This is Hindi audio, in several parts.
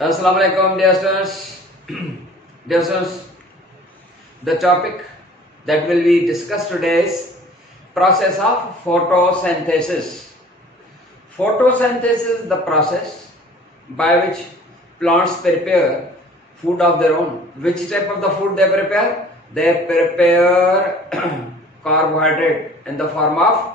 Assalamu alaikum, dear students. Dear students, the topic that will be discussed today is process of photosynthesis. Photosynthesis is the process by which plants prepare food of their own. Which type of the food they prepare? They prepare carbohydrate in the form of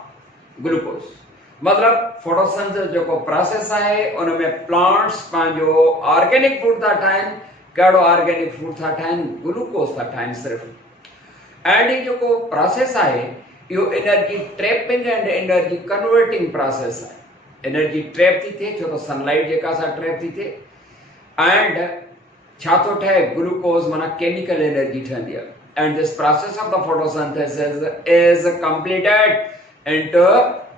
glucose. मतलब फोटोसिंथेसिस जो प्रोसेस है उनमें प्लांट्स पंहिंजो ऑर्गेनिक फूड था ठाहिनि कहिड़ो ऑर्गेनिक फूड था ठाहिनि ग्लूकोज था ठाहिनि सिर्फ़ एंड ही जो प्रोसेस है इहो energy trapping and energy converting process है एनर्जी ट्रैप थी थिए छो तो सनलाइट जेका सा ट्रैप थी थिए एंड छा थो ठहे ग्लूकोज माना केमिकल एनर्जी ठहंदी आहे and this process of the photosynthesis is completed into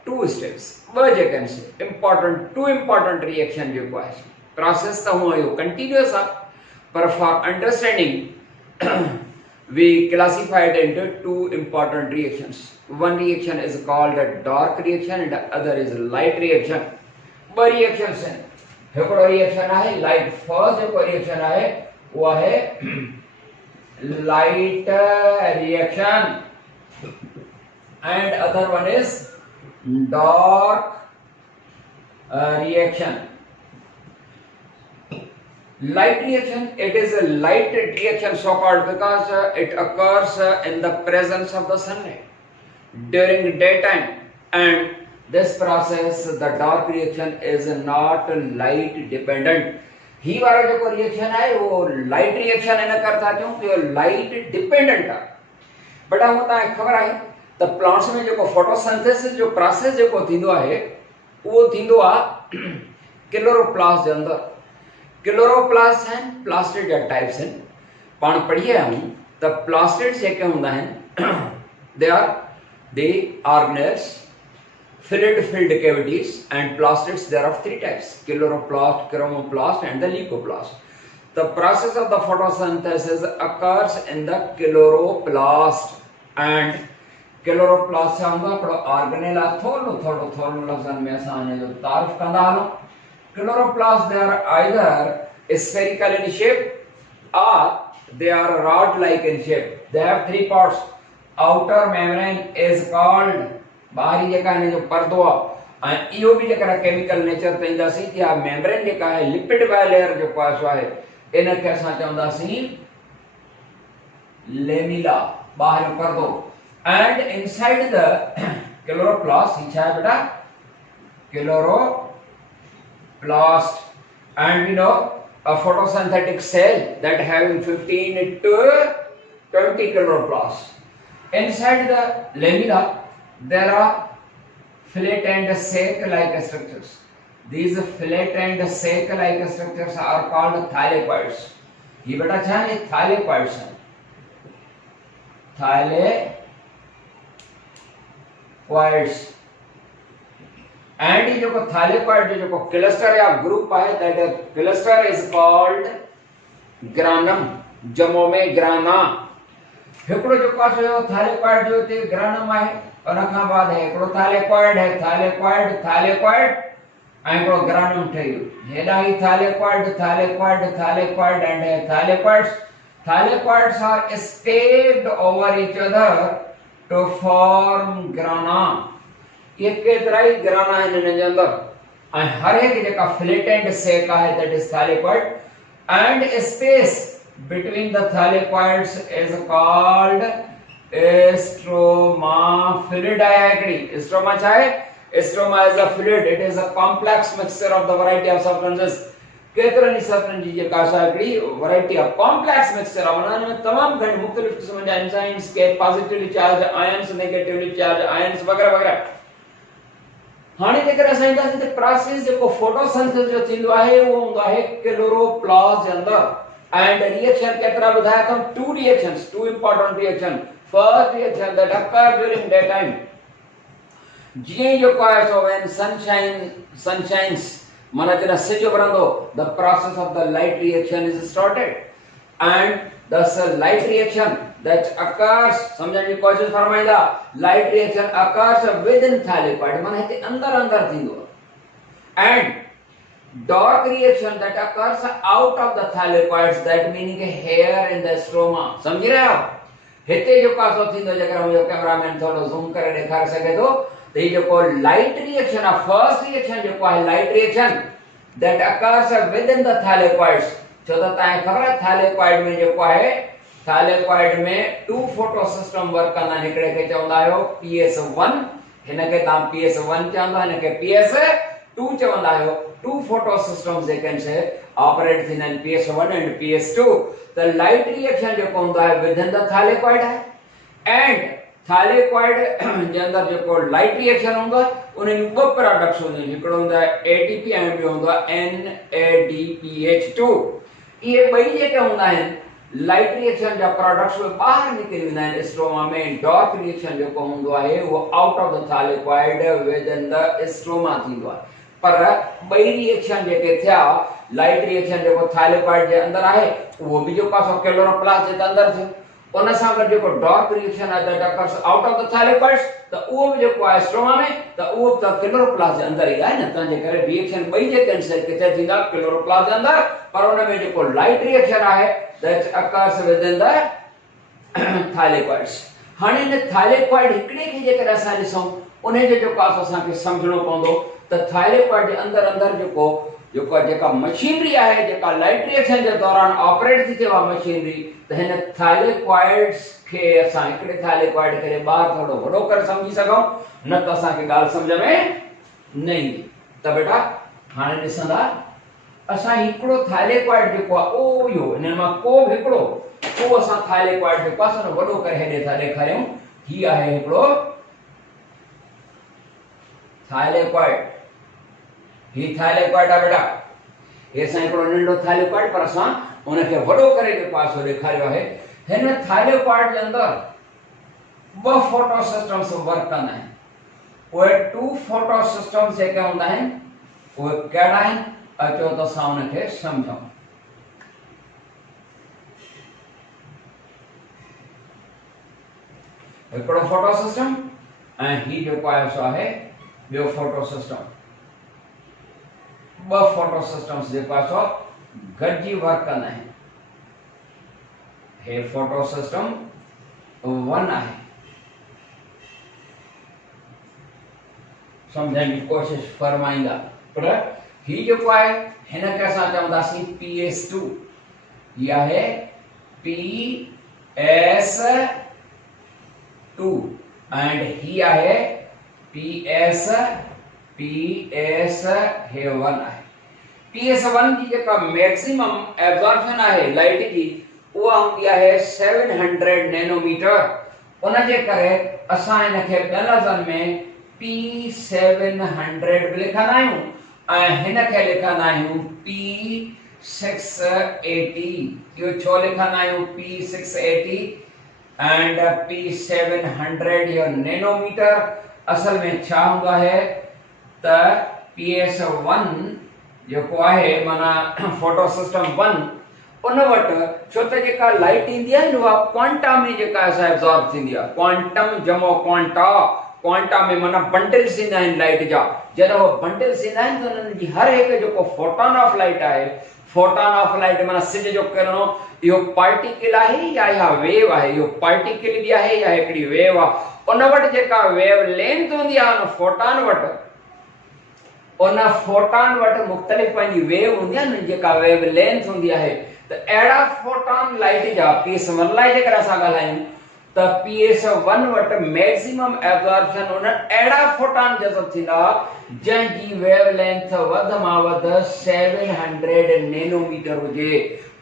two steps two important reaction जो है process तो हुआ यो continuous है पर for understanding we classified into two important reactions. One reaction is called a dark reaction and the other is light reaction. दो reactions हैं हिकिड़ो reaction है light first जो reaction है वो है light reaction and other one is dark reaction. Light reaction, it is a light reaction so called because it occurs in the presence of the sunlight during daytime, and this process, the dark reaction, is not light dependent. ही वाला जो रिएक्शन है वो लाइट रिएक्शन इन करता क्योंकि वो लाइट डिपेंडेंट है बड़ा होता है खबर है त प्लांट्स में जो फोटोसिंथेसिस जो प्रोसेस जो थींदो आहे वो थींदो आ क्लोरोप्लास्ट जे अंदर क्लोरोप्लास्ट हैं प्लास्टिड जा टाइप्स हैं पाण पढ़िए हम त प्लास्टिड्स जेके हुंदा हैं they are the organelles filled cavities and plastids there are three types chloroplast chromoplast and the leucoplast the process of the photosynthesis occurs in the chloroplast and chloroplast छा हूंदो आहे हिकिड़ो ऑर्गेनेल आहे थोरो लफ़्ज़नि में असां हिन जो तारीफ़ कंदा हलूं chloroplast they are either spherical in shape और they are rod like in shape they have three parts outer membrane is called बाहरी जेका हिन जो पर्दो आहे ऐं इहो बि जेकॾहिं केमिकल नेचर ते ईंदासीं त इहा मेम्ब्रेन जेका आहे लिपिड बायलेयर जेको आहे सो आहे इनखे असां चवंदासीं लेमिला ॿाहिरियों पर्दो and inside the chloroplast which है बेटा chloroplast and we know a photosynthetic cell that having 15 to 20 chloroplasts inside the lamina there are fillet and sac like structures these fillet and sac like structures are called thylakoids ये बेटा क्या है thylakoids हैं thylakoids and जो thylakoid जो cluster या group है that cluster is called granum जमो में grana हिकिड़ो जो पास जो thylakoid जो ते granum है उन खां बाद है हिकिड़ो thylakoid है thylakoid ऐं हिकिड़ो granum ठहियो हेॾा ही thylakoid and thylakoids are stacked over each other to form grana ये केतिरा ही ग्राना आहिनि हिन जे अंदर ऐं हर एक जेका फिलेट एंड सेक आहे that is thylakoid and space between the thylakoids is called stroma fluid आहे हिकिड़ी stroma छा आहे stroma is a fluid it is a complex mixture of the variety of substances केतिरनि सब्सटेंस जी जेका सा हिकिड़ी वैरायटी ऑफ कॉम्प्लेक्स मिक्सचर आहे उन में तमाम घणी मुख़्तलिफ़ क़िस्म जा एंजाइम्स के positively charge ions negatively charge ions वगैरह वगैरह हाणे जेकर असां ईंदासीं त प्रोसेस जेको फोटोसिंथेसिस जो थींदो आहे उहो हूंदो आहे क्लोरोप्लास्ट जे अंदर एंड रिएक्शन केतिरा ॿुधाया अथऊं two important reaction first reaction that occur during day time जीअं जेको आहे सो व्हेन सनशाइन्स माना जॾहिं सिज उभरंदो the process of the light reaction is started and this light reaction that occurs समझण जी कोशिश फरमाईंदा light reaction occurs within thylakoid माना हिते अंदर थींदो and dark reaction that occurs out of the thylakoids, that meaning hair in the stroma. समझ रहे हो? हिते जो कासो थींदो जेकर मुझो कैमरामैन थोड़ो ज़ूम करे ॾेखारे सघे थो त ही जेको लाइट रिएक्शन आहे, फर्स्ट रिएक्शन जेको आहे light reaction that occurs within the thylakoids. छो त तव्हांखे ख़बर आहे thylakoid में जेको आहे thylakoid में टू फोटो सिस्टम वर्क कंदा आहिनि. हिकिड़े खे चवंदा आहियो PS1, हिनखे तव्हां PS1 चवंदा, हिनखे PS2 चवंदा आहियो. टू फोटो सिस्टम्स जेके आहिनि ऑपरेट थींदा आहिनि PS1 एंड PS2. त लाइट रिएक्शन जेको हूंदो आहे विदिन द thylakoid आहे एंड thylakoid जे अंदर जेको लाइट रिएक्शन हूंदो आहे उन में ॿ प्रोडक्ट्स हूंदा आहिनि. हिकिड़ो हूंदो आहे ATP ऐं ॿियो हूंदो आहे NADPH2. इहे ॿई जेके हूंदा आहिनि लाइट रिएक्शन जा प्रोडक्ट्स ॿाहिरि निकिरी वेंदा आहिनि स्ट्रोमा में. डार्क रिएक्शन जेको हूंदो आहे उहो out of the thylakoid within the stroma थींदो आहे. पर ॿई रिएक्शन जेके थिया, लाइट रिएक्शन जेको thylakoid जे अंदर आहे उहो बि जेको आहे क्लोरोप्लास्ट जे अंदर थियो. उन सां गॾु जेको डार्क रिएक्शन आहे that occurs out of the thylakoids, त उहो बि जेको आहे स्ट्रोमा में, त उहो त क्लोरोप्लास्ट जे अंदर ई आहे न. तंहिंजे करे रिएक्शन ॿई जेके आहिनि किथे थींदा क्लोरोप्लास्ट जे अंदर. पर उन में जेको लाइट रिएक्शन आहे that occurs within the thylakoids. हाणे इन thylakoid हिकिड़े खे जेकर असां ॾिसूं उन जो जेको आहे असांखे सम्झणो पवंदो त thylakoid जे अंदर अंदर जेका मशीनरी आहे जेका लाइट रिएक्शन जे दौरान ऑपरेट थी थिए उहा मशीनरी, त हिन thylakoids खे असां हिकिड़े thylakoid खे ॿाहिरि थोरो वॾो करे सम्झी सघूं, न त असांखे ॻाल्हि सम्झ में न ईंदी. त बेटा हाणे ॾिसंदा असां हिकिड़ो thylakoid जेको आहे ओ इहो हिन मां को बि हिकिड़ो को असां thylakoid जेको आहे असां वॾो करे हेॾे था ॾेखारियूं. हीअ आहे हिकिड़ो thylakoid. ही thylakoid आहे बेटा. हे असां हिकिड़ो नंढो thylakoid पर असां उनखे वॾो करे जेको आहे सो ॾेखारियो आहे. हिन thylakoid जे अंदर ॿ फोटो सिस्टम्स वर्क कंदा आहिनि. उहे टू फोटो सिस्टम्स जेके हूंदा आहिनि उहे कहिड़ा आहिनि अचो त असां उनखे सम्झूं. हिकिड़ो फोटो सिस्टम ऐं ही जेको आहे सो आहे ॿियो फोटो सिस्टम. ॿ फोटो सिस्टम्स जेको आहे सो गॾिजी वर्क कंदा आहिनि. हे फोटो सिस्टम 1 आहे. सम्झण जी कोशिश फरमाईंदा. पर ही जेको आहे हिनखे असां चवंदासीं PS2. ही आहे PS2 एंड ही आहे PS हे 1 आहे. PS1 जी जेका मैक्सिमम एब्जॉर्प्शन आहे लाइट जी उहा हूंदी आहे 700 नैनोमीटर. उन जे करे असां हिनखे ॿियनि लफ़्ज़नि में P700 बि लिखंदा आहियूं ऐं हिनखे लिखंदा आहियूं P680. इहो छो लिखंदा आहियूं P680 एंड P700 इहो नैनोमीटर? असल में छा हूंदो आहे त PS1 जेको आहे माना फोटो सिस्टम 1 उन वटि छो त जेका लाइट ईंदी आहे न उहा क्वांटा में जेका असां एब्जॉर्ब थींदी आहे. क्वांटम जमो क्वांटा. क्वांटा में माना बंडल्स ईंदा आहिनि लाइट जा. जॾहिं उहे बंडल्स ईंदा आहिनि त उन्हनि जी हर हिकु जेको फोटॉन ऑफ लाइट आहे, फोटॉन ऑफ लाइट माना सिज जो किरणो, इहो पार्टिकल आहे या इहा वेव आहे? इहो पार्टिकल बि आहे या हिकिड़ी वेव आहे? उन वटि जेका वेव लेंथ हूंदी आहे उन फोटॉन वटि मुख़्तलिफ़ पंहिंजी वेव हूंदी आहे न, जेका वेव लेंथ हूंदी आहे. त अहिड़ा फोटॉन लाइट जा PS1 लाइ जेकर असां ॻाल्हायूं त PS1 वटि मैक्सिमम एब्जॉर्प्शन उन अहिड़ा फोटॉन जज़ब थींदा जंहिंजी वेव लेंथ वध मां वध 700 नैनोमीटर हुजे.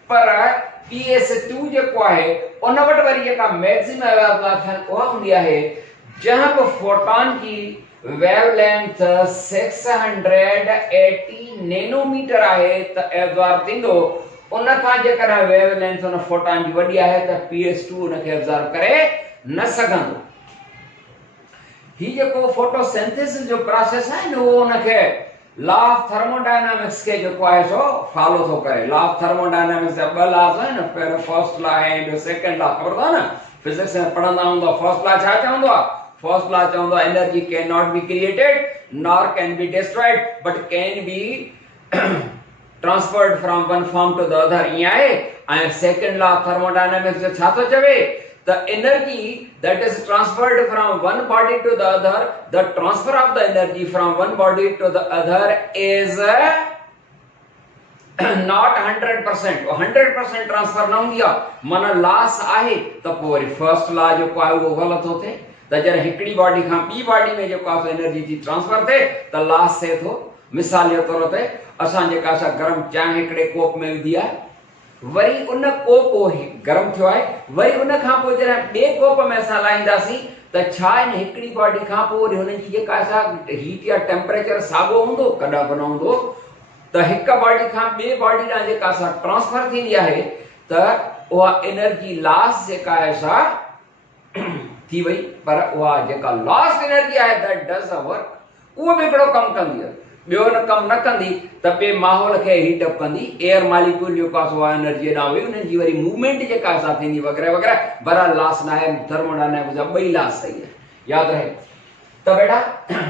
पर PS2 जेको आहे उन वटि वरी जेका मैक्सिमम एब्जॉर्प्शन उहा हूंदी आहे जहां बि फोटॉन जी वेवलेंथ 680 नैनोमीटर आहे त एब्जॉर्ब थींदो. उन खां जेकर वेवलेंथ उन फोटॉन जी वॾी आहे त PS2 उनखे एब्जॉर्ब करे न सघंदो. ही जेको फोटोसिंथेसिस जो प्रोसेस आहे न उहो उनखे लॉ ऑफ थर्मोडायनामिक्स के जेको आहे सो फॉलो थो करे. लॉ ऑफ थर्मोडायनामिक्स जा ॿ लॉज आहिनि, पहिरियों फर्स्ट लॉ ऐं ॿियो सेकंड लॉ. ख़बर अथव न फिजिक्स में पढ़ंदा हूंदा. फर्स्ट लॉ छा चवंदो आहे? फर्स्ट लॉ चवंदो आहे energy can not be created nor can be destroyed but can be transferred from one form to the other. And second law of thermodynamics chato chave, the energy that is transferred from one body to the other, the transfer of the energy from one body to the other is not 100%. 100% transfer न हुंदी आहे, माना लॉस आहे त पोइ वरी फर्स्ट लॉ जेको आहे उहो ग़लति थो थिए त जॾहिं हिकिड़ी बॉडी खां ॿी बॉडी में जेको आहे एनर्जी थी ट्रांसफर थिए त लॉस थिए थो। मिसाल जे तौर ते असां जेका असां गरम चांहि हिकिड़े कोप में विधी आहे, वरी उन कोप गरम थियो आहे, वरी उन खां पोइ जॾहिं ॿिए कोप में असां लाहींदासीं त छा इन हिकिड़ी बॉडी खां पोइ वरी हुनजी जेका असां हीट या टेम्परेचर साॻियो हूंदो, कॾहिं बि न हूंदो। त हिक बॉडी खां ॿिए बॉडी ॾांहुं जेका असां ट्रांसफर थींदी आहे त उहा एनर्जी लॉस जेका आहे सा थी वई, पर उहा जेका लॉस एनर्जी आहे दैट डज अ वर्क, उहो बि हिकिड़ो कमु कंदी आहे। ॿियो न कमु न कंदी त ॿिए माहौल खे हीट अप कंदी, एयर मालिक्यूल जेको आहे उहा एनर्जी ॾांहुं वेई, उन्हनि जी वरी मूवमेंट जेका असां थींदी वग़ैरह वग़ैरह, बहरहाल लॉस न आहे, थर्मोडायनामिक्स जा ॿई लॉस सही आहे, यादि रहे। त बेटा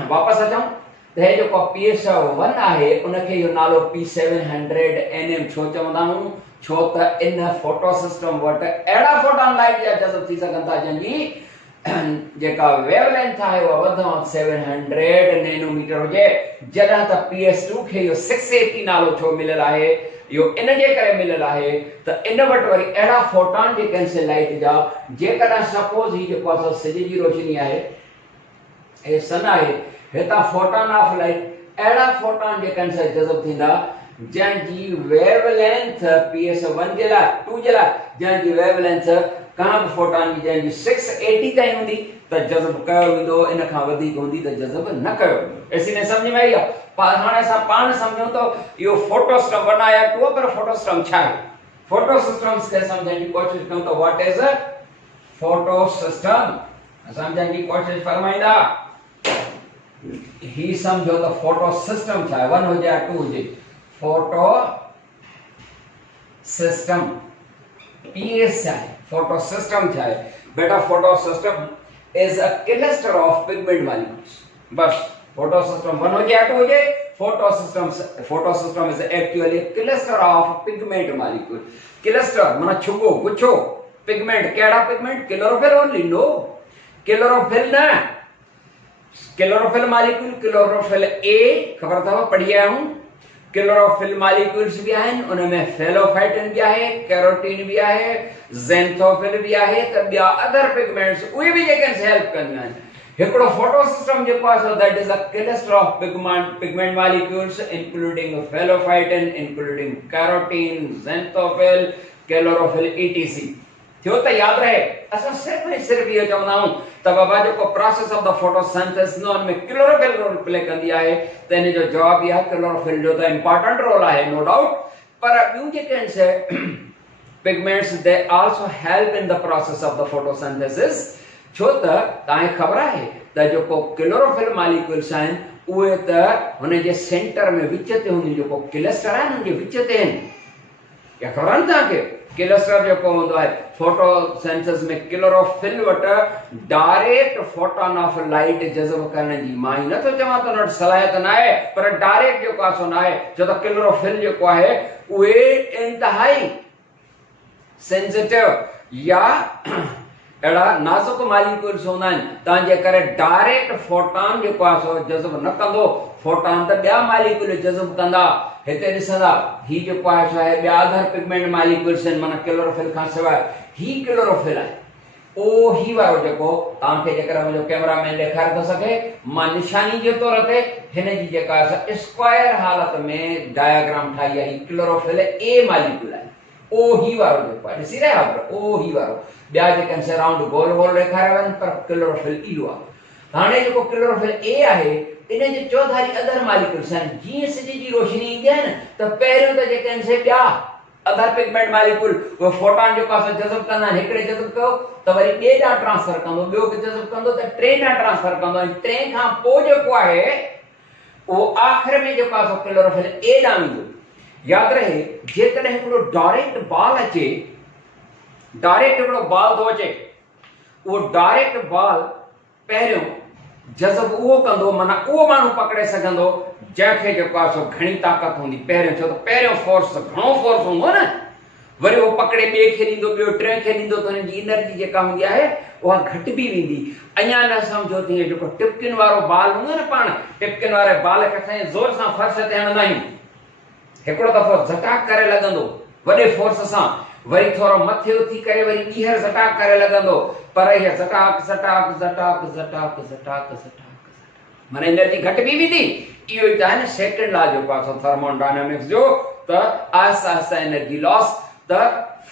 वापसि अचूं त हे जेको PS1 आहे उनखे इहो नालो P700 छो चवंदा आहियूं, छो त इन फोटो सिस्टम वटि अहिड़ा फोटॉन लाइट जा जज़ब थी सघनि था जंहिंजी जेका वेवलेंथ आहे उहा वधि में 700 नैनोमीटर हुजे, जॾहिं त PS2 खे इहो 680 नालो छो मिलियल आहे, इहो इन जे करे मिलियल आहे त इन वटि वरी अहिड़ा फोटॉन जेके आहिनि लाइट जा, जेकॾहिं सपोज ही जेको आहे सिज जी रोशनी आहे, हे सन आहे, हितां फोटॉन ऑफ लाइट अहिड़ा फोटॉन जेके आहिनि जज़ब थींदा जंहिंजी वेवलेंथ PS1 जे लाइ 2 जे लाइ जंहिंजी वेवलेंथ का बि फोटॉन जी जंहिंजी 680 ताईं हूंदी त जज़ब कयो वेंदो, इन खां वधीक हूंदी त जज़ब न कयो वेंदो। एसी ने समझ में आई आहे? हाणे असां पाण सम्झूं त इहो फोटो सिस्टम बनाया को, पर फोटो सिस्टम छा आहे? फोटो सिस्टम्स खे सम्झण जी कोशिश कयूं त what is a photo system, सम्झण जी कोशिश फरमाईंदा। ही समझो तो फोटो सिस्टम छा है, 1 हो जाए 2 हो जाए, फोटो सिस्टम PS है, फोटो सिस्टम छा है बेटा? Photo system is a cluster of pigment molecules, बस फोटो सिस्टम 1 हो जाए 2 हो जाए, photo system is actually a cluster of pigment molecule। Cluster माना छुगो गुच्छो, पिगमेंट केड़ा pigment? Chlorophyll only? No, chlorophyll ना, क्लोरोफिल मॉलिक्यूल, क्लोरोफिल ए खबर था पढ़ी आया हूं, क्लोरोफिल मॉलिक्यूल्स भी आहिनि, उनमें फेलोफाइटिन भी आहे, कैरोटीन भी आहे, ज़ैंथोफिल भी आहे, त ॿिया अदर पिगमेंट्स उहे भी जेके हेल्प कंदियूं आहिनि। हिकिड़ो फोटो सिस्टम जेको आहे so that is a cluster of pigment molecules including phaeophytin, including carotene, xanthophyll, chlorophyll etc। थियो त याद रहे। असां सिर्फ ये चवंदा आहियूं त बाबा जेको प्रोसेस ऑफ द फोटोसिंथेसिस न उनमें क्लोरोफिल रोल प्ले कंदी आहे, त इन जो जवाब इहा क्लोरोफिल जो त इंपॉर्टेंट रोल आहे, नो डाउट, पर ॿियूं जेके आहिनि से pigments they also help in the process of the photosynthesis. छो त तव्हांखे ख़बर आहे त जेको क्लोरोफिल मॉलिक्यूल्स आहिनि उहे त हुन जे सेंटर में विच ते हूंदी, जेको क्लस्टर आहे हुन जे विच ते आहिनि, क्या ख़बर आहे तव्हांखे? क्लस्टर जेको हूंदो आहे फोटोसिंथेसिस में क्लोरोफिल वटि डायरेक्ट फोटॉन ऑफ लाइट जज़ब करण जी, मां ई नथो चवां त उन वटि सलाहियत न आहे, पर डायरेक्ट जेको आहे सो न आहे, छो त क्लोरोफिल जेको आहे उहे इंतहाई सेंसिटिव या अहिड़ा नाज़ुक मॉलिक्यूल्स हूंदा आहिनि, तंहिंजे करे डायरेक्ट फोटॉन जेको आहे सो जज़ब न कंदो, फोटॉन त ॿिया मॉलिक्यूल जज़ब कंदा। हिते ॾिसंदा ही जेको आहे सो आहे ॿिया अदर पिगमेंट मॉलिक्यूल्स आहिनि, माना क्लोरोफिल खां सवाइ ही क्लोरोफिल आहे, ओ ही वारो जेको तव्हांखे जेकर मुंहिंजो कैमरामैन ॾेखारे थो सघे, मां निशानी जे तौर ते हिन जी जेका आहे स्क्वायर हालत में डायग्राम ठाही आहे, ही क्लोरोफिल ए मॉलिक्यूल आहे, ओ ही वारो जेको आहे ॾिसी रहिया आहियो, ओ ही वारो, ॿिया जेके आहिनि राउंड गोल गोल ॾेखारिया आहिनि, पर क्लोरोफिल इहो आहे। हाणे जेको क्लोरोफिल ए आहे इन जे चौधारी अदर मॉलिक्यूल्स आहिनि, जीअं सिज जी रोशनी ईंदी आहे न त पहिरियों त जेके आहिनि से ॿिया अदर पिगमेंट मॉलिक्यूल उहे फोटॉन जेको आहे जज़ब कंदा आहिनि, हिकिड़े जज़ब कयो त वरी ॿिए ॾांहुं ट्रांसफर कंदो, ॿियो बि जज़ब कंदो त टे ॾांहुं ट्रांसफर कंदो, ऐं टे खां पोइ जेको आहे उहो आख़िर में जेको आहे क्लोरोफिल ए ॾांहुं ईंदो। यादि रहे जेकॾहिं हिकिड़ो डायरेक्ट बॉल अचे, डायरेक्ट हिकिड़ो बॉल थो अचे, उहो डायरेक्ट बॉल पहिरियों जज़ब उहो कंदो माना उहो माण्हू पकड़े सघंदो जंहिंखे जेको आहे सो घणी ताक़त हूंदी पहिरियों, छो त पहिरियों फोर्स घणो फोर्स हूंदो न, वरी उहो पकड़े ॿिए खे ॾींदो, ॿियो टे खे ॾींदो, त हुनजी एनर्जी जेका हूंदी आहे उहा घटिजी वेंदी। अञा न सम्झो तीअं जेको टिपकिन वारो बाल हूंदो न, पाण टिपकिन वारे बाल खे असां ज़ोर सां फर्श ते हणंदा आहियूं, हिकिड़ो दफ़ो झटाक करे लॻंदो वॾे फोर्स सां, वरी थोरो मथे उथी करे वरी ॿीहर झटाक करे लॻंदो, पर इहा झटाक झटाक झटाक झटाक झटाक झटाक माना एनर्जी घटिजी वेंदी। इहो ई त आहे न सेकेंड लॉ जेको आहे थर्मोडायनेमिक्स जो, त आहिस्ता आहिस्ता एनर्जी लॉस। त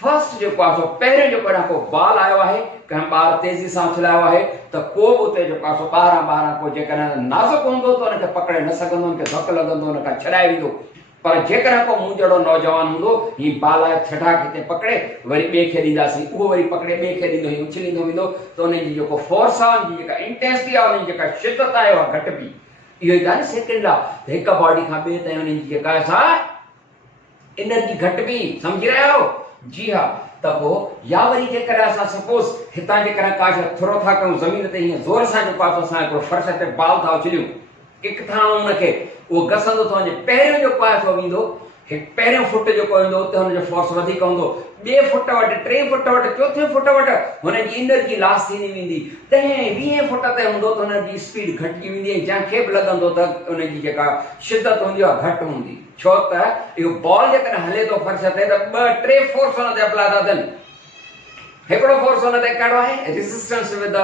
फर्स्ट जेको आहे सो पहिरियों जेको को बाल आयो आहे, कंहिं ॿार तेज़ी सां उछलायो आहे, त को बि उते जेको आहे सो ॿाहिरां को जेकॾहिं नाज़ुक हूंदो त हुनखे पकड़े न सघंदो, हुनखे धकु लॻंदो, हुनखां छॾाए वेंदो। पर जेकॾहिं को मूं जहिड़ो नौजवान हूंदो, हीउ बाल आहे छठा हिते पकड़े वरी ॿिए खे ॾींदासीं, उहो वरी पकड़े ॿिए खे ॾींदो, हीउ उछलींदो वेंदो, त हुनजी जेको फोर्स आहे, हुनजी जेका इंटेंसिटी आहे, हुनजी जेका शिदत आहे उहा घटिजी। इहो ई त आहे न सेकेंड लॉ, हिकु बॉडी खां ॿिए ताईं हुनजी जेका छा एनर्जी घटिजी। सम्झी रहिया आहियो? जी हा। त पोइ या वरी जेकॾहिं असां सपोज हितां जेकॾहिं का थोरो था कयूं ज़मीन ते हीअं ज़ोर सां जेको आहे असां हिकिड़ो फर्श ते बाल था उछलियूं, किक था हणूं हुनखे, उहो घसंदो थो वञे, पहिरियों जेको आहे सो वेंदो, पहिरियों फुट जेको ईंदो उते हुनजो फोर्स वधीक हूंदो, ॿिए फुट वटि, टे फुट वटि, चोथे फुट वटि हुनजी एनर्जी लॉस थींदी वेंदी, 10-20 फुट ते हूंदो त हुनजी स्पीड घटिजी वेंदी, जंहिंखे बि लॻंदो त हुनजी जेका शिदत हूंदी आहे घटि हूंदी। छो त इहो बॉल जेकॾहिं हले थो फर्श ते त 2-3 फोर्स हुन ते अप्लाई था थियनि। हिकिड़ो फोर्स हुन ते कहिड़ो आहे? रेजिस्टेंस विद द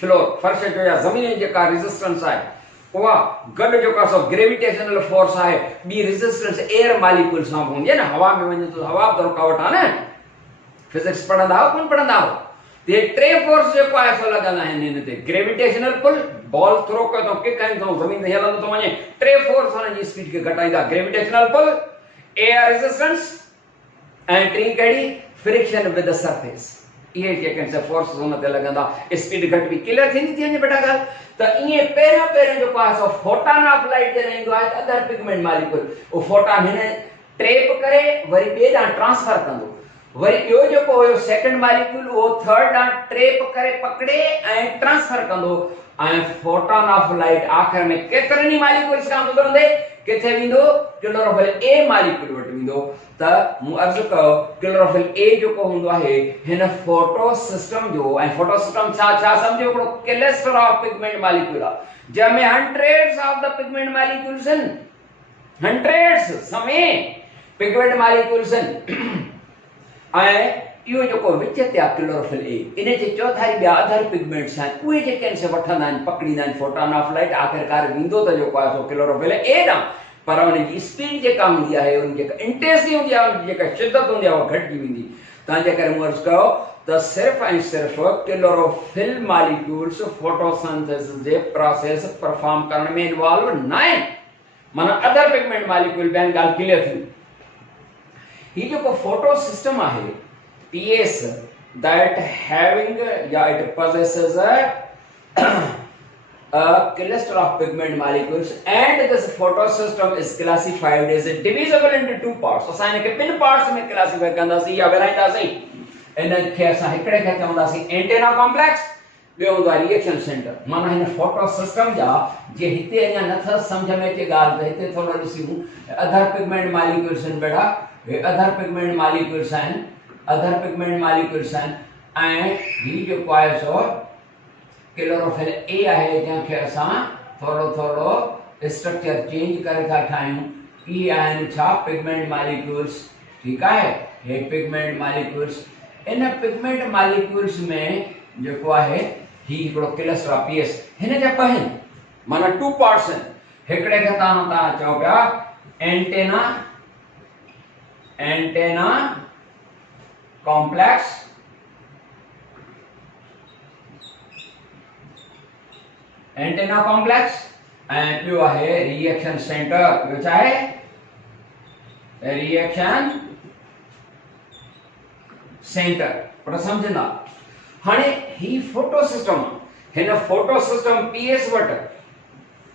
फ्लोर, फर्श जो या ज़मीन जी जेका रेजिस्टेंस आहे उहा गॾु जेको आहे सो ग्रेविटेशनल फोर्स आहे, ॿी रेजिस्टेंस एयर मॉलिक्यूल सां हूंदी आहे न, हवा में वञे थो, हवा बि रुकावट आहे न, फिजिक्स पढ़ंदा हो कोन पढ़ंदा हो? ये टे फोर्स जेको आहे सो लॻंदा आहिनि हिन ते, ग्रेविटेशनल पुल, बॉल थ्रो कयो थो, किक हणी थो, ज़मीन ते हलंदो थो वञे, टे फोर्स हुनजी स्पीड खे घटाईंदा, ग्रेविटेशनल पुल, एयर रेजिस्टेंस ऐं टी कहिड़ी? Friction with the surface. इहे जेके से फोर्स हुन ते लॻंदा, स्पीड घटिजी क्लियर थींदी थी वञे बेटा ॻाल्हि। त ईअं पहिरियों जेको आहे सो फोटॉन ऑफ लाइट जॾहिं ईंदो आहे त अदर पिगमेंट मॉलिक्यूल उहो फोटॉन हिन ट्रेप करे वरी ॿिए ॾांहुं ट्रांसफर कंदो, वरी ॿियो जेको हुयो सेकंड मॉलिक्यूल उहो थर्ड ॾांहुं ट्रेप करे पकड़े ऐं ट्रांसफर कंदो, ऐं फोटॉन ऑफ लाइट आख़िर में केतिरनि ई मॉलिक्यूल्स खां गुज़रंदे किथे वेंदो? क्लोरोफिल ए मॉलिक्यूल वटि वेंदो। त मूं अर्ज़ु कयो क्लोरोफिल ए जेको हूंदो आहे हिन फोटो सिस्टम जो, ऐं फोटो सिस्टम छा सम्झो हिकिड़ो क्लस्टर ऑफ पिगमेंट मॉलिक्यूल आहे जंहिंमें hundreds of the pigment molecules आहिनि, हंड्रेड्स समेत पिगमेंट मॉलिक्यूल्स आहिनि, ऐं इहो जेको विच ते आहे क्लोरोफिल ए, इन जे चौधारी ॿिया अदर पिगमेंट्स आहिनि, उहे जेके आहिनि से वठंदा आहिनि, पकड़ींदा आहिनि फोटॉन ऑफ लाइट, आख़िरकार वेंदो त जेको आहे सो क्लोरोफिल ए ॾांहुं, पर हुनजी स्पीड जेका हूंदी आहे, हुन जेका इंटेंसिटी हूंदी आहे, हुनजी जेका शिदत हूंदी आहे उहा घटिजी वेंदी। तंहिंजे करे मूं अर्ज़ु कयो त सिर्फ़ु ऐं सिर्फ़ु क्लोरोफिल मॉलिक्यूल्स फोटोसिंथेसिस जे प्रोसेस परफॉर्म करण में इन्वॉल्व न आहिनि, माना अदर पिगमेंट मॉलिक्यूल बि आहिनि, ॻाल्हि क्लियर थी। हीउ जेको फोटो सिस्टम आहे PS that having it possesses a cluster of pigment molecules, and this photosystem is classified as divisible into two parts. असां इनखे ॿिनि पार्ट्स में क्लासिफाई कंदासीं या विराईंदासीं। इनखे असां हिकिड़े खे चवंदासीं एंटेना कॉम्प्लेक्स, ॿियो हूंदो आहे रिएक्शन सेंटर। माना हिन फोटो सिस्टम जा जे हिते अञा नथा सम्झ में अचे ॻाल्हि त हिते थोरो ॾिसूं, अदर पिगमेंट मॉलिक्यूल्स आहिनि बेटा, हे अदर पिगमेंट मॉलिक्यूल्स आहिनि, अदर पिगमेंट मॉलिक्यूल्स आहिनि, ऐं हीउ जेको आहे सो क्लोरोफिल ए आहे जंहिंखे असां थोरो स्ट्रक्चर चेंज करे था ठाहियूं। इहे आहिनि छा? पिगमेंट मॉलिक्यूल्स, ठीकु आहे, हे पिगमेंट मॉलिक्यूल्स। इन पिगमेंट मॉलिक्यूल्स में जेको आहे हीउ हिकिड़ो क्लस्टर आहे PS, हिन जा ॿ आहिनि, माना टू पार्ट्स आहिनि। हिकिड़े खे तव्हां चओ पिया एंटेना कॉम्प्लेक्स, एंटेना कॉम्प्लेक्स, ऐं ॿियो आहे रिएक्शन सेंटर। ॿियो छा आहे? Reaction centre. पर सम्झंदा हाणे ही फोटो सिस्टम, हिन फोटो सिस्टम PS वटि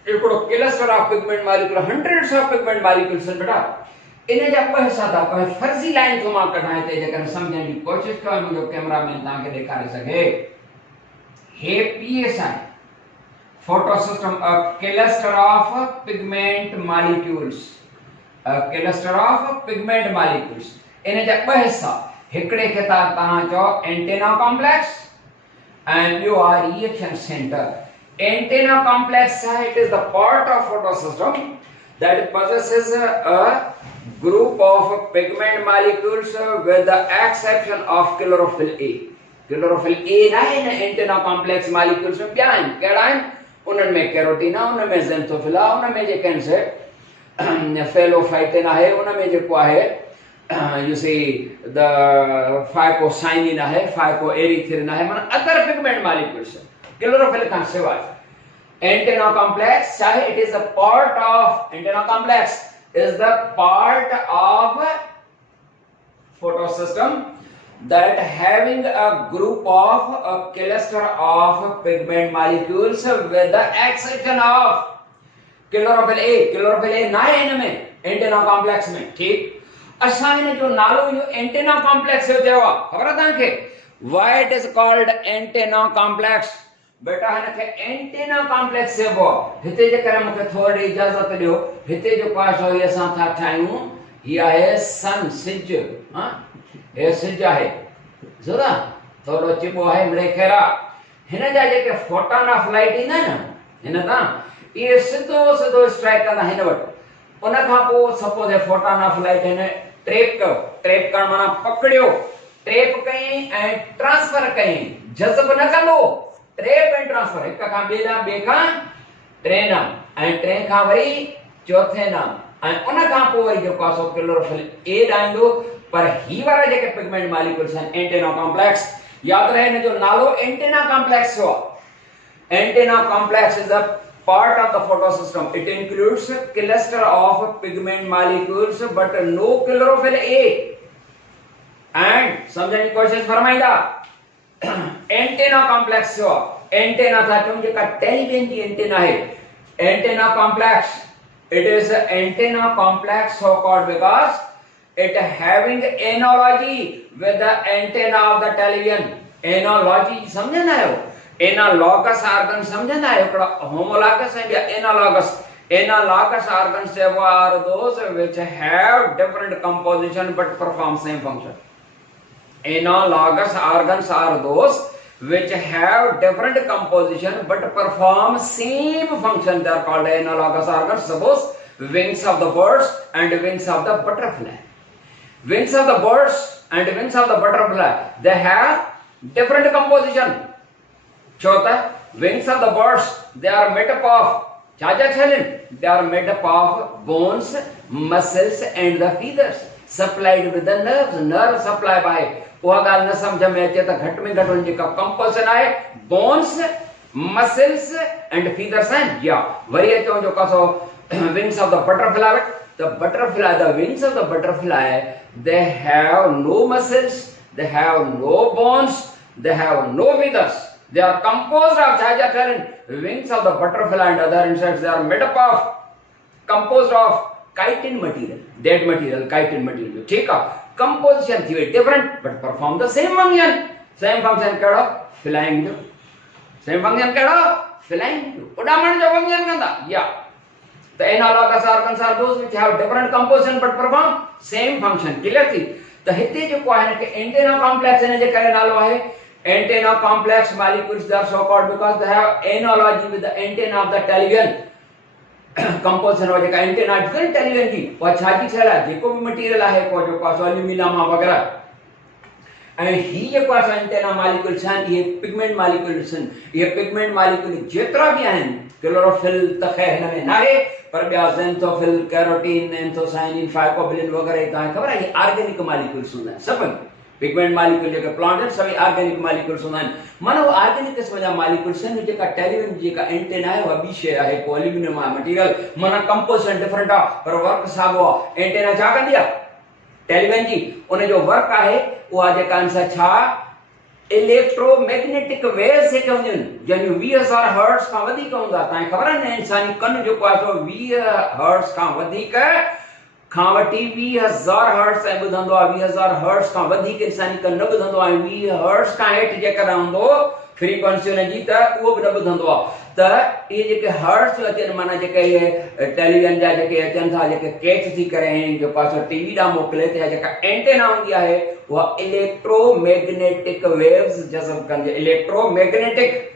हिकिड़ो cluster of pigment molecule, hundreds of pigment molecules आहिनि बेटा। इन जा ॿ हिसा था पवनि, फर्ज़ी लाइन थो मां कढां हिते, जेकॾहिं सम्झण जी कोशिशि कयो मुंहिंजो कैमरामैन तव्हांखे ॾेखारे सघे। हे PS आहे, photosystem, a cluster of pigment molecules, a cluster of pigment molecules. इन जा ॿ हिस्सा, हिकिड़े खे तव्हां चओ antenna complex and you are reaction center. Antenna complex, it is the part of photosystem that possesses a group of pigment molecules with the exception of chlorophyll A. Chlorophyll A ना है ना antenna complex molecules में क्या है? क्या है? उनमें कैरोटीन है, उनमें ज़ेंथोफिल है, उनमें जो कैंसर फेलोफाइटिन है, उनमें जो क्या है you see the phycocyanin है, phycoerythrin है, मतलब other pigment molecules. Chlorophyll का सिवाय. Antenna complex, चाहे it is a part of antenna complex is the part of photosystem that having a group of a cluster of pigment molecules with the exception of chlorophyll A. Chlorophyll A ना है इनमें antenna complex में, ठीक? असां हिन जो नालो इहो एंटेना कॉम्प्लेक्स जो चयो आहे, ख़बर आहे तव्हांखे? Why it is called antenna complex? बेटा हिन खे एंटेना कॉम्प्लेक्स चइबो आहे। हिते जे करे मूंखे थोरी इजाज़त ॾियो, हिते जो पास हो असां था ठाहियूं, हीअ आहे सन, सिज, हां हे सिज आहे, ज़रा थोरो चिबो आहे मिड़े खेरा। हिन जा जेके फोटॉन ऑफ लाइट ईंदा आहिनि न, हिन तां इहे सिधो सिधो स्ट्राइक कंदा हिन वटि। उन खां पोइ सपोज फोटॉन ऑफ लाइट हिन ट्रैप कयो, ट्रैप करण माना पकड़ियो, ट्रैप कई ऐं ट्रांसफर कई, जज़ब न कंदो, ट्रैप ऐं ट्रांसफर, हिक खां ॿिए ॾांहुं, ॿिए खां टे ॾांहुं ऐं टे खां वरी चौथे ॾांहुं ऐं उन खां पोइ वरी जेको आहे सो क्लोरोफिल ए ॾांहुं। पर ही वारा जेके पिगमेंट मॉलिक्यूल्स आहिनि एंटेना कॉम्प्लेक्स, यादि रहे हिन जो नालो एंटेना कॉम्प्लेक्स जो आहे। Antenna complex is a part of the photosystem. It includes a cluster of pigment molecules but no chlorophyll A. And समझने की कोशिश फरमाइंदा, एंटेना कॉम्प्लेक्स जो एंटेना था क्यों जेका टेलीविजन की एंटेना है, antenna complex, it is an antenna complex so called because it having analogy with the antenna of the television. Analogy समझे ना हो? Analogous organs समझे ना हो? Homologous है या analogous? Analogous organs are those which have different composition but perform same function. Analogous organs are those which have different composition but perform same function. They are called analogous organs. Suppose wings of the birds and wings of the butterfly. Wings of the birds and wings of the butterfly, they have different composition. Chota, wings of the birds, they are made up of they are made up of bones, muscles and the feathers supplied with the nerves. Nerve supply by उहा ॻाल्हि न सम्झ में अचे त घटि में घटि जेका कंपोजिशन आहे बोन्स मसल्स एंड फीदर्स आहिनि या वरी अचो जेका so wings of the butterfly the butterfly the wings of the butterfly they have no muscles they have no bones they have no feathers they are composed of wings of the butterfly and other insects. They are made up of composed of chitin material, that material chitin material. ठीक है, composition थी different but perform the same function. Same function करो flying जो same function करो flying जो उड़ान जो function कंदा या the analogous organs are those which have different composition but perform same function. clear थी? तो हिते जो को है कि एंटेना कॉम्प्लेक्स ने जे करे नालो है antenna complex molecules. They are so called because they have analogy with the antenna of the television. composition हो जेका एंटेना है टेलीविजन की वो छाजी छला जेको भी मटेरियल आहे को जो पास एल्यूमिनियम वगैरह ऐं ही जे पास एंटेना मॉलिक्यूल्स आहिनि ये पिगमेंट मॉलिक्यूल्स आहिनि ये पिगमेंट मॉलिक्यूल जेतिरा भी आहिनि क्लोरोफिल त खैर हिन में नाहे पर ॿिया ज़ेंथोफिल कैरोटीन एंथोसाइनिन फाइकोबिलिन वगैरह तव्हांखे ख़बर आहे ये ऑर्गेनिक मॉलिक्यूल्स हूंदा आहिनि सभु पिगमेंट मॉलिक्यूल जेके प्लांट आहिनि सभई ऑर्गेनिक मॉलिक्यूल्स हूंदा आहिनि माना वो ऑर्गेनिक क़िस्म जा मॉलिक्यूल्स आहिनि जेका टेलीविजन जेका एंटेना आहे उहा ॿी शइ आहे को एल्यूमिनियम आहे मटेरियल माना कंपोजिशन डिफरेंट आहे पर वर्क साॻियो आहे एंटेना छा कंदी आहे टेलीविजन जी उन जो वर्क आहे उहा जेका आंसर छा इलेक्ट्रोमैग्नेटिक वेव्स जेके हूंदियूं आहिनि जंहिंजूं 20,000 हर्ट्ज खां वधीक हूंदा तव्हांखे ख़बर आहे न इंसानी कन जेको आहे सो 20 हर्ट्ज खां वधीक खां वठी 20,000 हर्ट्ज ताईं ॿुधंदो आहे 20,000 हर्ट्ज खां वधीक इंसानी कन न ॿुधंदो आहे 20 हर्ट्ज खां हेठि जेकॾहिं हूंदो फ्रीक्वेंसी हुनजी त उहो बि न ॿुधंदो आहे त ये जेके हर्ट्स अचनि माना जेके ये टेलीविजन जा जेके अचनि था जेके कैच थी करे जो पासो टीवी ॾांहुं मोकिले थी जेका एंटेना हूंदी आहे उहा इलेक्ट्रोमैग्नेटिक वेव्स जज़ब कंदी इलेक्ट्रोमैग्नेटिक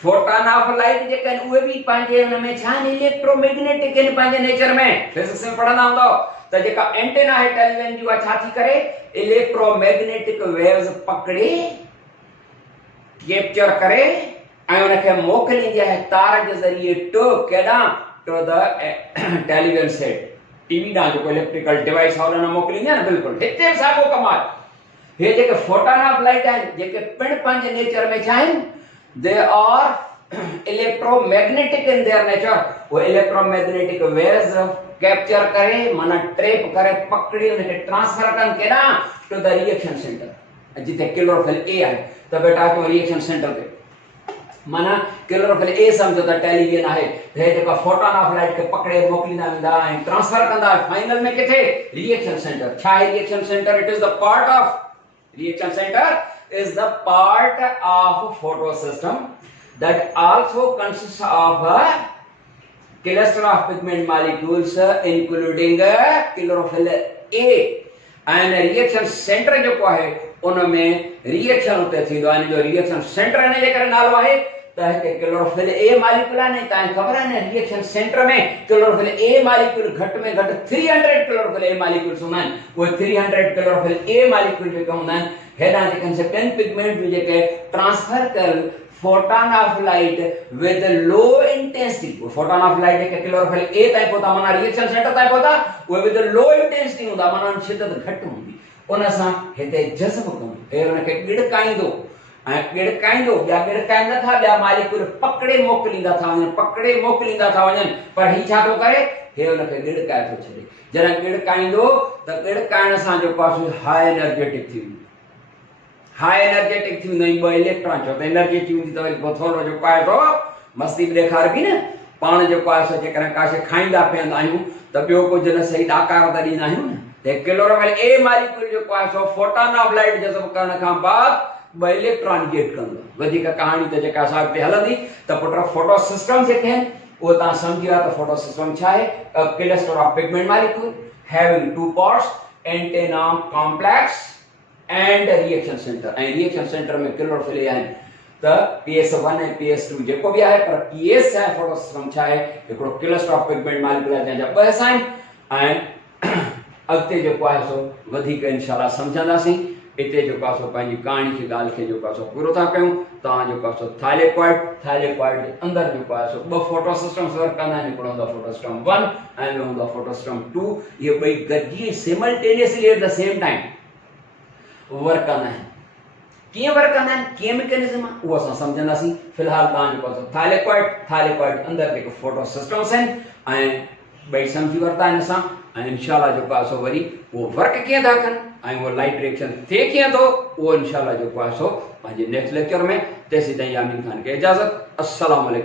फोटॉन ऑफ लाइट जेके आहिनि उहे बि पंहिंजे हुन में छा आहिनि इलेक्ट्रोमैग्नेटिक आहिनि पंहिंजे नेचर में फिजिक्स में पढ़ंदा हूंदव त जेका एंटेना आहे टेलीविजन जी उहा छा थी करे इलेक्ट्रोमैग्नेटिक वेव्स पकड़े कैप्चर करे ऐं उनखे मोकिलींदी आहे तार जे ज़रिए केॾां to the television set TV ॾांहुं जेको इलेक्ट्रिकल डिवाइस आहे उन मोकिलींदी आहे न बिल्कुलु हिते बि साॻियो कमाल हे जेके फोटॉन ऑफ लाइट आहिनि जेके पिण पंहिंजे नेचर में छा आहिनि they are electromagnetic in their nature वो इलेक्ट्रोमैग्नेटिक वेव्स कैप्चर करे माना ट्रैप करे पकड़ी उनखे ट्रांसफर कनि केॾां टू द रिएक्शन सेंटर जिथे क्लोरोफिल ए आहे त बेटा तो रिएक्शन सेंटर ते माना क्लोरोफिल ए समझो त टेलीविजन आहे हे जेका फोटॉन ऑफ लाइट खे पकड़े मोकिलींदा वेंदा ऐं ट्रांसफर कंदा फाइनल में किथे रिएक्शन सेंटर छा आहे reaction centre it is the part of reaction center is the part of photo system that also consists of a cluster of pigment molecules including chlorophyll A and reaction center जेको आहे उन में रिएक्शन उते थींदो आहे जो रिएक्शन सेंटर इन जे करे नालो आहे त हिते क्लोरोफिल ए मॉलिक्यूल आहे तव्हांखे ख़बर आहे न रिएक्शन सेंटर में क्लोरोफिल ए मॉलिक्यूल घटि में घटि 300 क्लोरोफिल ए मॉलिक्यूल्स हूंदा आहिनि उहे 300 क्लोरोफिल ए मॉलिक्यूल जेके हूंदा आहिनि हेॾां जेके सेकेंड पिगमेंट में जेके ट्रांसफर कयल photon of light with low intensity photon of light जेके क्लोरोफिल ए ताईं पहुता माना रिएक्शन सेंटर ताईं पहुता उहे विद लो इंटेंसिटी हूंदा माना शिदत घटि हूंदी उन सां हिते जज़ब कंदो हे उनखे गिड़काईंदो ऐं गिड़काईंदो ॿिया गिड़काइनि नथा ॿिया मॉलिक्यूल पकड़े मोकिलींदा था वञनि पर ही छा थो करे हे उनखे गिड़काए थो छॾे जॾहिं गिड़काईंदो त गिड़काइण सां जेको आहे हाई एनर्जेटिक थी वेंदो हाई एनर्जेटिक थी वेंदो ॿ इलेक्ट्रॉन छो त एनर्जी थी वेंदी त वरी पोइ थोरो जेको आहे थो मस्ती बि ॾेखारबी न पाण जेको आहे जेकॾहिं का शइ खाईंदा पीअंदा आहियूं त ॿियो कुझु न सही ॾाकार त ॾींदा आहियूं न त क्लोरोफिल ए मॉलिक्यूल जेको आहे सो फोटॉन ऑफ लाइट जज़ब करण खां बाद ॿ इलेक्ट्रॉन इजेक्ट कंदो वधीक कहाणी त जेका असां अॻिते हलंदी त पुट फोटो सिस्टम जेके आहिनि उहो तव्हां सम्झी विया त फोटो सिस्टम छा आहे अ cluster of pigment molecule having two parts antenna complex and reaction centre ऐं रिएक्शन सेंटर में क्लोरोफिल ए आहिनि त PS1 ऐं PS2 जेको बि आहे पर PS छा आहे फोटो सिस्टम छा आहे हिकिड़ो क्लस्टर ऑफ पिगमेंट मॉलिक्यूल आहे जंहिंजा ॿ हिसा आहिनि ऐं अॻिते जेको आहे सो वधीक इंशाल्लाह सम्झंदासीं इते जेको आहे सो पंहिंजी कहाणी खे ॻाल्हि खे जेको आहे सो पूरो था कयूं तव्हां जेको आहे सो थाइलेकॉइड जे अंदरि जेको आहे सो ॿ फोटो सिस्टम्स वर्क कंदा आहिनि हिकिड़ो हूंदो फोटो सिस्टम 1 ऐं ॿियो हूंदो फोटो सिस्टम 2 इहे ॿई गॾिजी simultaneously at the same time work कंदा आहिनि कीअं वर्क कंदा आहिनि कीअं मैकेनिज्म आहे उहो असां सम्झंदासीं फिलहाल तव्हां जेको आहे थाइलेकॉइड अंदरि जेके फोटो सिस्टम्स आहिनि ऐं ॿई सम्झी वरिता आहिनि असां ऐं इंशाल्लाह जेको आहे सो वरी उहो वर्क कीअं था कनि ऐं उहो लाइट रिएक्शन थिए कीअं थो उहो इंशाल्लाह जेको आहे सो पंहिंजे नेक्स्ट लेक्चर में तेसीं ताईं यामीन ख़ान खे इजाज़त अस्सलाम वालेकुम।